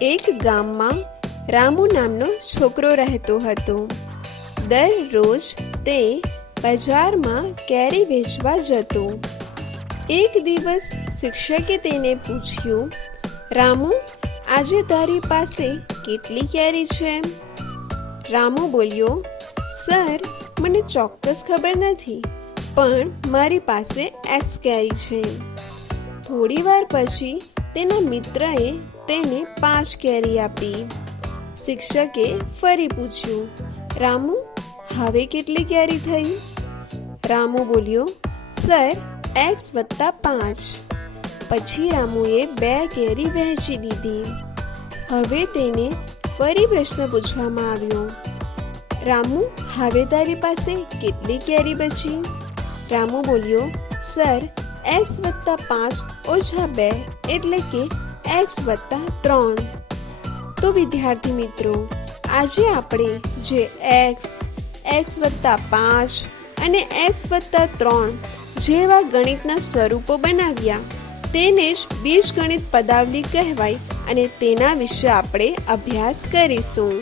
એક ગામમાં રામુ નામનો છોકરો રહેતો હતો. દરરોજ તે બજારમાં કેરી વેચવા જતો. એક દિવસ શિક્ષકે તેને પૂછ્યું, રામુ, આજે તારી પાસે કેટલી કેરી છે? રામુ બોલ્યો, સર, મને ચોક્કસ ખબર નથી, પણ મારી પાસે એક્સ કેરી છે. થોડી વાર પછી તેના મિત્રએ તેને 5 કેરી આપી. શિક્ષકે ફરી પૂછ્યું, રામુ, હવે કેટલી કેરી થઈ? રામુ બોલ્યો, સર, x + 5. પછી રામુએ 2 કેરી વહેંચી દીધી. હવે તેને ફરી પ્રશ્ન પૂછવામાં આવ્યો, રામુ, હવે તારી પાસે કેટલી કેરી બચી? રામુ બોલ્યો, સર, x + 5 - 2 એટલે કે x + 3. તો વિદ્યાર્થી મિત્રો, આજે આપણે જે x + 5 અને x + 3 જેવા ગણિતના સ્વરૂપો બનાવ્યા, તેને જ બીજગણિત પદાવલી કહેવાય અને તેના વિશે આપણે અભ્યાસ કરીશું.